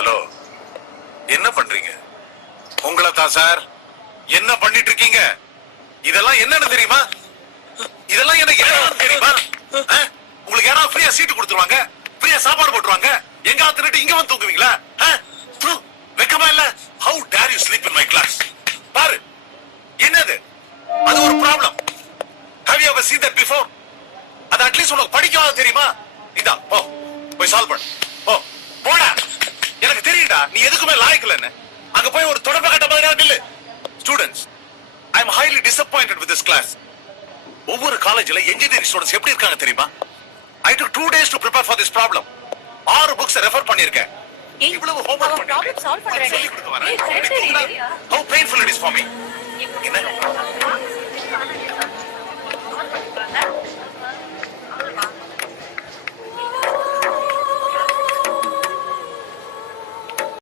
Hello, என்ன பண்றீங்க? உங்களை தான் சார். என்ன பண்ணிட்டு இருக்கீங்க? இதெல்லாம் என்னன்னு தெரியுமா? இதெல்லாம் எனக்கு என்ன தெரியுமா? உங்களுக்கு யாராவது ஃப்ரீயா சீட்டு கொடுத்துருவாங்க, ஃப்ரீயா சாப்பாடு போட்டுருவாங்க, எங்க ஆத்துட்டு இங்க வந்து தூங்குவீங்களா? வெக்கமா இல்ல? How dare you sleep in my class? பாரு, என்னது? அது ஒரு problem. Have you ever seen that before? அது அட்லீஸ்ட் உனக்கு படிக்காத தெரியுமா? இதா போ, போய் சால்வ் பண்ணு. போ, போடா. எனக்கு தெரியும்டா நீ எதுக்குமே லாயக்கலன்னு. அங்க போய் ஒரு தொடர்பு கட்ட மாதிரி நில்லு. Students, I am highly disappointed with this class. ஒவ்வொரு காலேஜ்ல இன்ஜினியரிங் ஸ்டூடண்ட்ஸ் எப்படி இருக்காங்க தெரியுமா? I took 2 days to prepare for this problem. 6 books refer பண்ணிருக்கேன். இவ்வளவு ஹோம்வொர்க் பண்ணிருக்கேன். சால்வ் பண்றேன். How painful it is for me. என்ன?